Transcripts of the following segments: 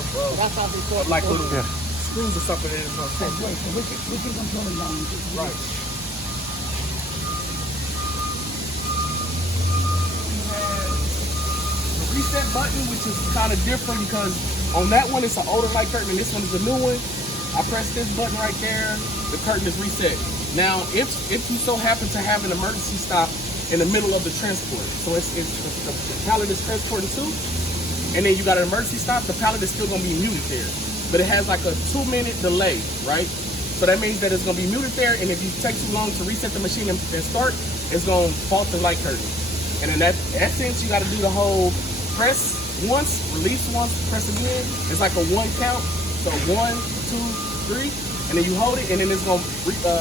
piece of like little screws or something that is on tension. Right, so we can control it down. Right. The reset button, which is kind of different because on that one it's an older light curtain and this one is a new one. I press this button right there, the curtain is reset. Now, if you so happen to have an emergency stop in the middle of the transport, so it's the pallet is transporting too, and then you got an emergency stop, the pallet is still gonna be muted there. But it has like a 2-minute delay, right? So that means that it's gonna be muted there, and if you take too long to reset the machine and start, it's gonna fault the light curtain. And in that sense, you gotta do the whole press once, release once, press again. It's like a 1 count. So 1, 2, 3, and then you hold it, and then it's gonna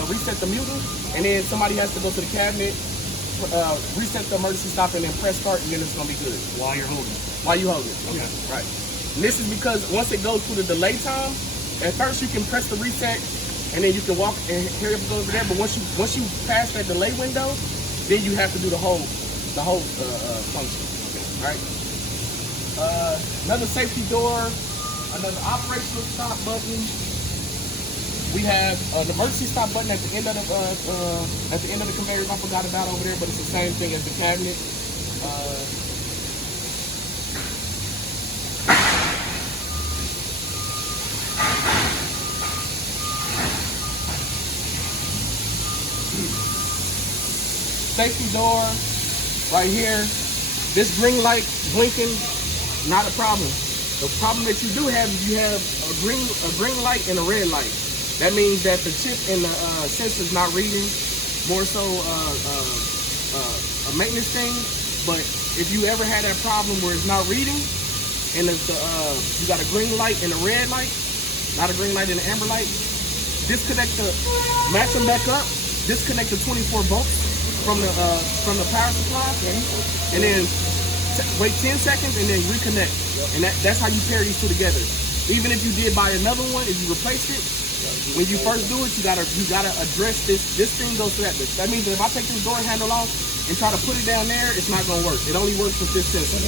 reset the mutant, and then somebody has to go to the cabinet, reset the emergency stop, and then press start, and then it's gonna be good. While you're holding it. While you hold it. Okay. Right. And this is because once it goes through the delay time, at first you can press the reset, and then you can walk and hurry up and go over there. But once you pass that delay window, then you have to do the whole function. All right. Another safety door, another operational stop button. We have the emergency stop button at the end of the conveyors. I forgot about over there, but it's the same thing as the cabinet. Safety door right here. This green light blinking, not a problem. The problem that you do have is you have a green light and a red light. That means that the chip and the sensor is not reading. More so a maintenance thing. But if you ever had that problem where it's not reading, and it's you got a green light and a red light, not a green light and an amber light, match them back up. Disconnect the 24 volts from the power supply, and then wait 10 seconds and then reconnect. And that's how you pair these two together. Even if you did buy another one, if you replaced it, when you first do it, you gotta address this. This thing goes to that. That means that if I take this door handle off and try to put it down there, it's not gonna work. It only works with this sensor.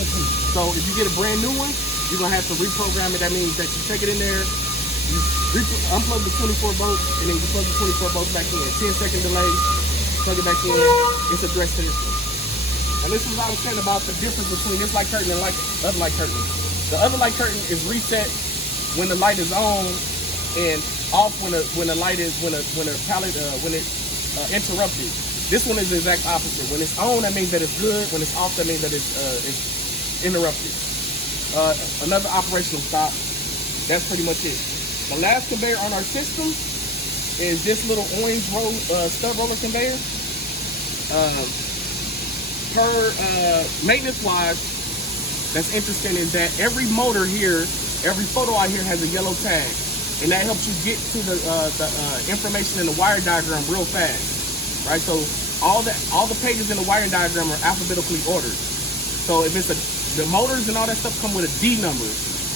So if you get a brand new one, you're gonna have to reprogram it. That means that you take it in there, you unplug the 24 volts, and then you plug the 24 volts back in. 10-second delay, plug it back in. It's addressed to this one. And this is what I was saying about the difference between this light curtain and the other light curtain. The other light curtain is reset when the light is on and off when it's interrupted. This one is the exact opposite. When it's on, that means that it's good. When it's off, that means that it's interrupted. Another operational stop. That's pretty much it. The last conveyor on our system is this little orange stud roller conveyor. Maintenance-wise, that's interesting is that every motor here, every photo out here has a yellow tag, and that helps you get to the information in the wire diagram real fast, right? So all the pages in the wiring diagram are alphabetically ordered. So if it's the motors and all that stuff come with a D number.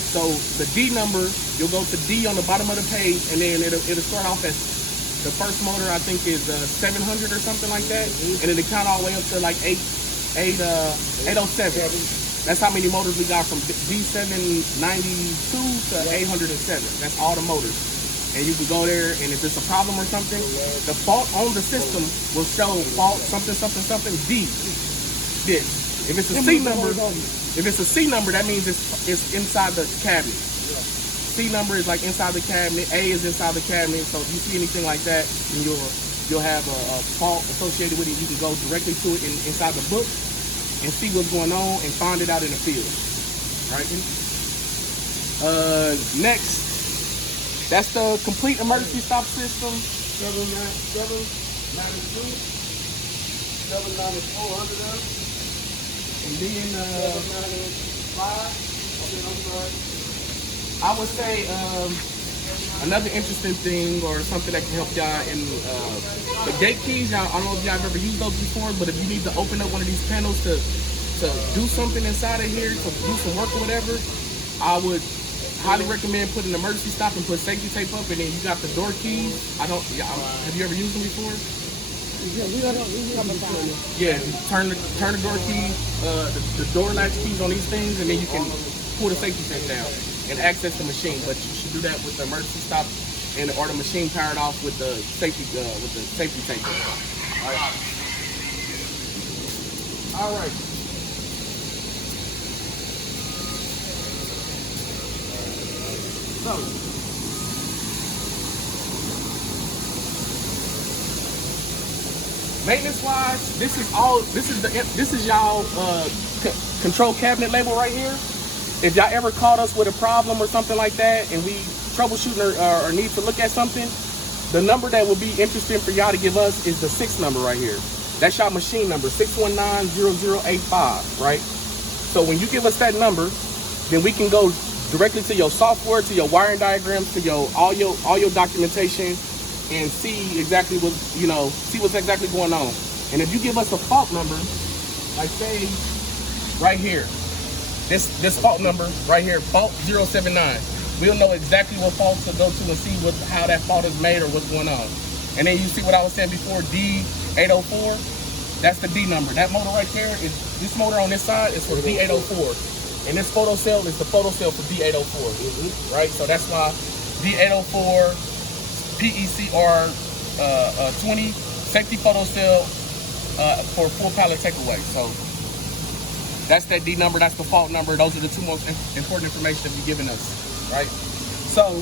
So the D number, you'll go to D on the bottom of the page, and then it'll start off as the first motor, I think, is 700 or something like that, and it'll count all the way up to like 807. That's how many motors we got from D792 to 807. That's all the motors. And you can go there, and if it's a problem or something, the fault on the system will show fault something D. This. If it's a C number, that means it's inside the cabinet. C number is like inside the cabinet. A is inside the cabinet. So if you see anything like that, then you'll have a fault associated with it. You can go directly to it inside the book and see what's going on and find it out in the field. Right? Next, that's the complete emergency stop system. 792, 79400. And then 795. Okay, I'm sorry. I would say another interesting thing or something that can help y'all in the gate keys. I don't know if y'all have ever used those before, but if you need to open up one of these panels to do something inside of here, to do some work or whatever, I would highly recommend putting an emergency stop and put safety tape up, and then you got the door keys. Have you ever used them before? Yeah, turn the door keys, the door latch keys on these things, and then you can pull the safety tape down. and access the machine. But you should do that with the emergency stop and or the machine powered off with the safety tape. All right. So, maintenance wise, this is y'all control cabinet label right here. If y'all ever called us with a problem or something like that, and we troubleshooting or need to look at something, the number that would be interesting for y'all to give us is the 6 number right here. That's y'all machine number, 619-0085, right? So when you give us that number, then we can go directly to your software, to your wiring diagrams, to all your documentation, and see exactly what, see what's exactly going on. And if you give us a fault number, like say right here, this fault number right here, fault 079, we'll know exactly what fault to go to and see how that fault is made or what's going on. And then you see what I was saying before, D804, that's the D number. That motor right there is, this motor on this side is for D804. And this photo cell is the photo cell for D804, right? So that's why D804 PECR 20 safety photo cell for full pallet takeaway. So that's that D number, that's the fault number. Those are the 2 most important information that you're giving us, right? So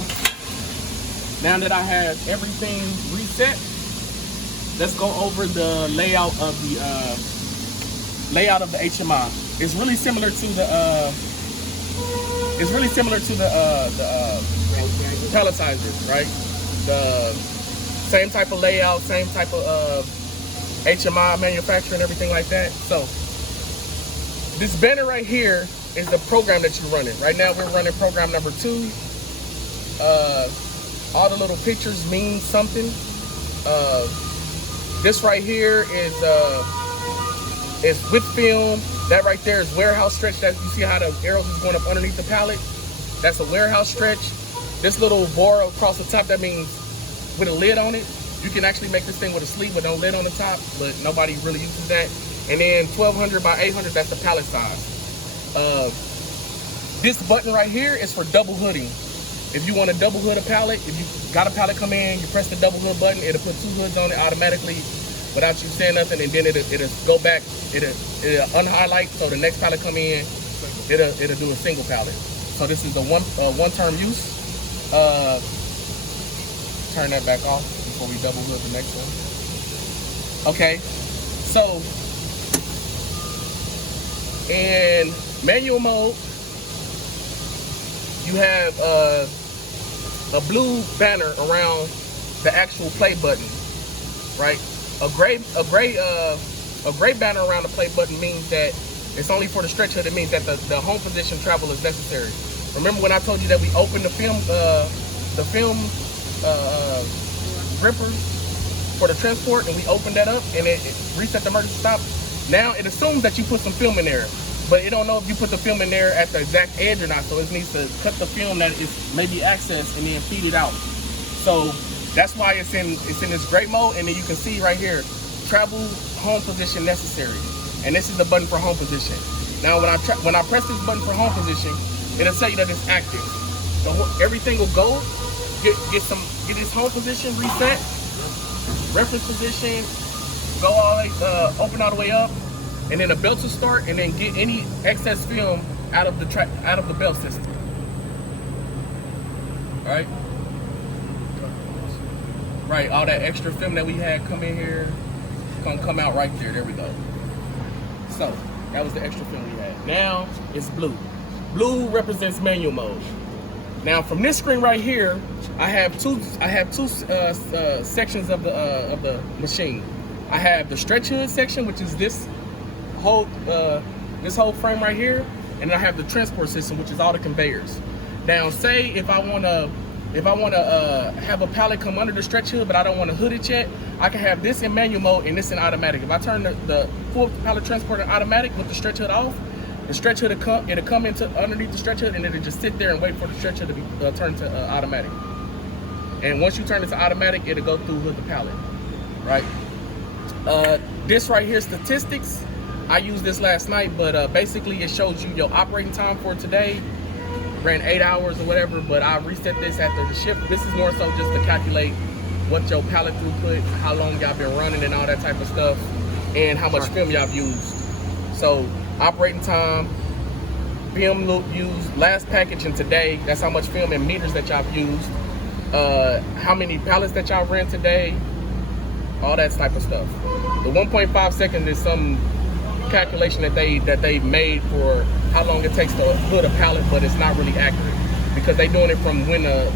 now that I have everything reset, let's go over the layout of the HMI. It's really similar to the palletizer, right? The same type of layout, same type of HMI manufacturer and everything like that. So this banner right here is the program that you're running. Right now we're running program number 2. All the little pictures mean something. This right here is with film. That right there is warehouse stretch. That you see how the arrows is going up underneath the pallet. That's a warehouse stretch. This little bar across the top, that means with a lid on it. You can actually make this thing with a sleeve with no lid on the top, but nobody really uses that. And then 1200 by 800, that's the pallet size. This button right here is for double hooding. If you want to double hood a pallet, if you got a pallet come in, you press the double hood button, it'll put 2 hoods on it automatically without you saying nothing, and then it'll go back, it'll unhighlight, so the next pallet come in, it'll do a single pallet. So this is the one-term use. Turn that back off before we double hood the next one. Okay, so in manual mode, you have a blue banner around the actual play button, right? A gray banner around the play button means that it's only for the stretch hood. It means that the home position travel is necessary. Remember when I told you that we opened the film gripper for the transport, and we opened that up and it reset the emergency stop? Now it assumes that you put some film in there, but it don't know if you put the film in there at the exact edge or not, so it needs to cut the film that is maybe accessed and then feed it out. So that's why it's in this gray mode, and then you can see right here, travel home position necessary. And this is the button for home position. Now when I press this button for home position, it'll tell you that it's active. So everything will go, get this home position reset, reference position, go all the way, open all the way up, and then the belt will start, and then get any excess film out of the belt system. All right. Right, all that extra film that we had come in here, gonna come out right there. There we go. So that was the extra film we had. Now it's blue. Blue represents manual mode. Now from this screen right here, I have two sections of the machine. I have the stretch hood section, which is this whole frame right here, and I have the transport system, which is all the conveyors. Now, say if I want to have a pallet come under the stretch hood, but I don't want to hood it yet, I can have this in manual mode and this in automatic. If I turn the full pallet transport in automatic with the stretch hood off, the stretch hood it'll come into underneath the stretch hood, and it'll just sit there and wait for the stretch hood to be turned to automatic. And once you turn it to automatic, it'll go through hood the pallet, right? This right here, statistics. I used this last night, but basically it shows you your operating time for today, ran 8 hours or whatever, but I reset this after the shift. This is more so just to calculate what your pallet throughput, how long y'all been running and all that type of stuff, and how much film y'all used. So operating time, film used, last package and today, that's how much film and meters that y'all used, how many pallets that y'all ran today, all that type of stuff. The 1.5 seconds is some calculation that they made for how long it takes to put a pallet, but it's not really accurate because they doing it from when the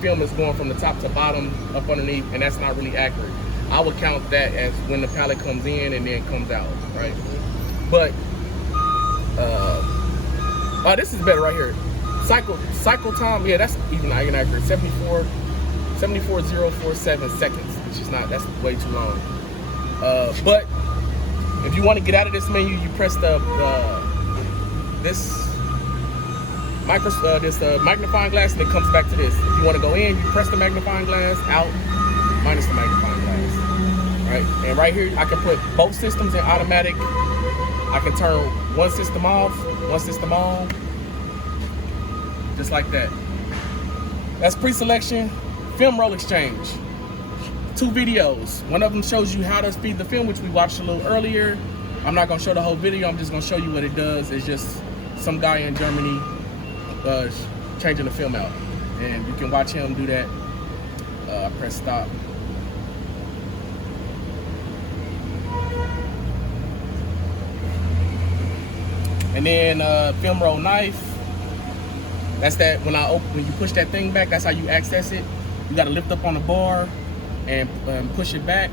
film is going from the top to bottom up underneath, and that's not really accurate. I would count that as when the pallet comes in and then comes out, right? But oh, this is better right here. Cycle time, yeah, that's even inaccurate. 74,047 seconds, which is not, that's way too long. But if you want to get out of this menu, you press this magnifying glass, and it comes back to this. If you want to go in, you press the magnifying glass, out, minus the magnifying glass, right? And right here, I can put both systems in automatic. I can turn one system off, one system on, just like that. That's pre-selection. Film roll exchange. 2 videos. One of them shows you how to feed the film, which we watched a little earlier. I'm not gonna show the whole video, I'm just gonna show you what it does. It's just some guy in Germany changing the film out. And you can watch him do that. Press stop. And then film roll knife. That's that when you push that thing back, that's how you access it. You gotta lift up on the bar and push it back.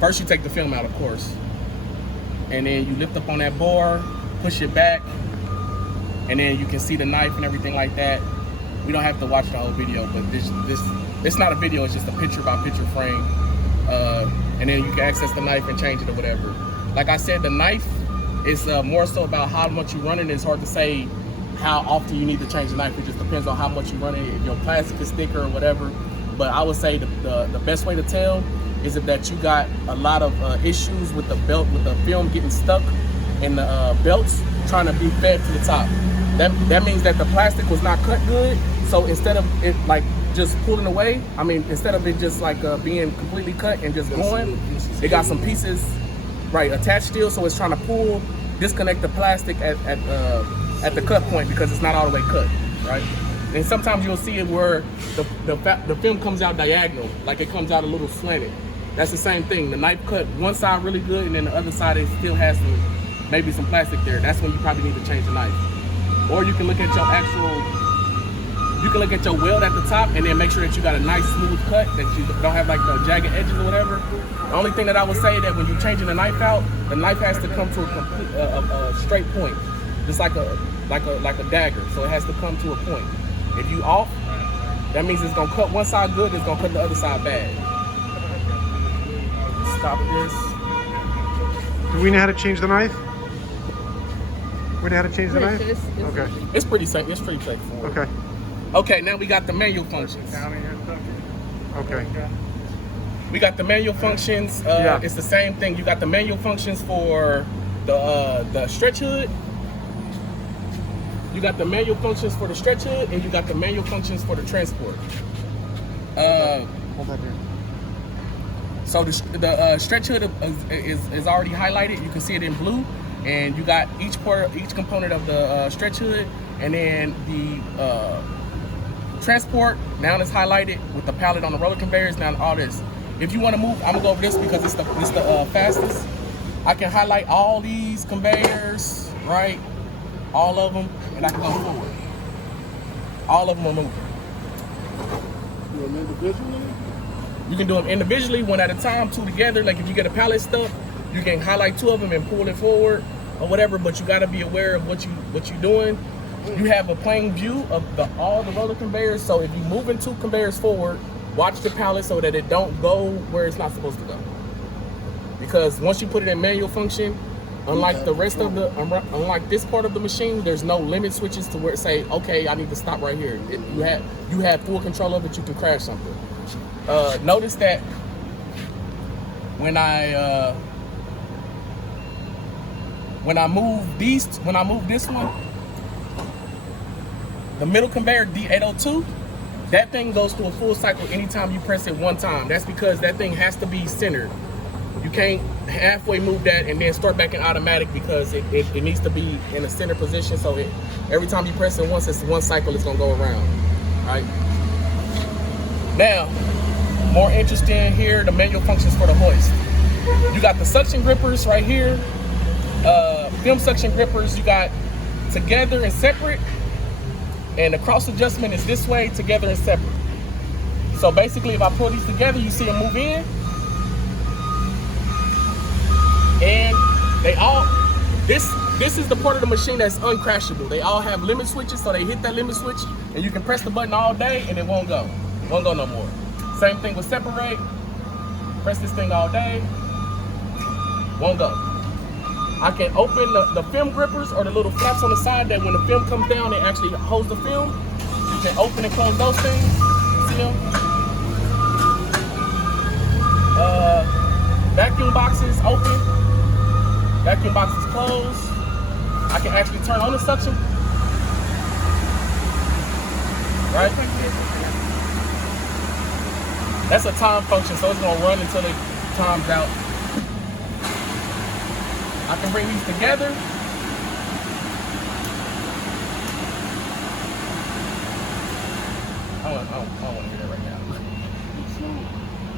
First you take the film out, of course. And then you lift up on that bar, push it back, and then you can see the knife and everything like that. We don't have to watch the whole video, but this it's not a video, it's just a picture by picture frame. And then you can access the knife and change it or whatever. Like I said, the knife is more so about how much you run it. It's hard to say how often you need to change the knife. It just depends on how much you run it, if your plastic is thicker or whatever. But I would say the best way to tell is that you got a lot of issues with the belt, with the film getting stuck in the belts trying to be fed to the top. That means that the plastic was not cut good. So instead of it like just pulling away, instead of it just like being completely cut and just going, it got some pieces right attached still. So it's trying to disconnect the plastic at the cut point because it's not all the way cut, right? And sometimes you'll see it where the film comes out diagonal, like it comes out a little slanted. That's the same thing. The knife cut one side really good, and then the other side it still has maybe some plastic there. That's when you probably need to change the knife. Or you can look at your weld at the top, and then make sure that you got a nice smooth cut, that you don't have like the jagged edges or whatever. The only thing that I would say that when you're changing the knife out, the knife has to come to a straight point, just like a dagger. So it has to come to a point. If you off, that means it's gonna cut one side good, it's gonna cut the other side bad. Stop this. Do we know how to change the knife? We know how to change the knife? Okay. It's pretty safe. It's pretty straightforward. Okay. Okay, now we got the manual functions. Okay. We got the manual functions. Yeah. It's the same thing. You got the manual functions for the stretch hood. You got the manual functions for the stretch hood, and you got the manual functions for the transport. Hold that here. So the stretch hood is already highlighted. You can see it in blue, and you got each component of the stretch hood, and then the transport now is highlighted with the pallet on the roller conveyors. Now all this. If you want to move, I'm gonna go over this because it's the fastest. I can highlight all these conveyors, right? All of them, and I can go forward. All of them are moving. Do them individually? You can do them individually, one at a time, 2 together. Like if you get a pallet stuck, you can highlight 2 of them and pull it forward or whatever. But you got to be aware of what you're doing. You have a plain view of all the roller conveyors. So if you moving 2 conveyors forward, watch the pallet so that it don't go where it's not supposed to go. Because once you put it in manual function, unlike unlike this part of the machine, there's no limit switches to where it say, okay, I need to stop right here. You have full control of it. You can crash something. Notice that when I move this one, The middle conveyor, D802, that thing goes through a full cycle anytime you press it one time. That's because that thing has to be centered. You can't halfway move that and then start back in automatic because it needs to be in a center position. So every time you press it once, it's one cycle, it's gonna go around, right? Now, more interesting here, the manual functions for the hoist. You got the suction grippers right here, film suction grippers, you got together and separate, and the cross adjustment is this way, together and separate. So basically, if I pull these together, you see them move in, and they all, this is the part of the machine that's uncrashable. They all have limit switches, so they hit that limit switch, and you can press the button all day, and it won't go. It won't go no more. Same thing with separate. Press this thing all day, won't go. I can open the film grippers or the little flaps on the side that when the film comes down, it actually holds the film. You can open and close those things. See them? Vacuum boxes open. Vacuum boxes closed. I can actually turn on the suction. Right? That's a time function, so it's gonna run until it times out. I can bring these together. I don't want to hear that right now.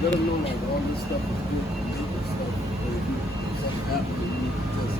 Let them know like all this stuff is good. This stuff, if something happens, you just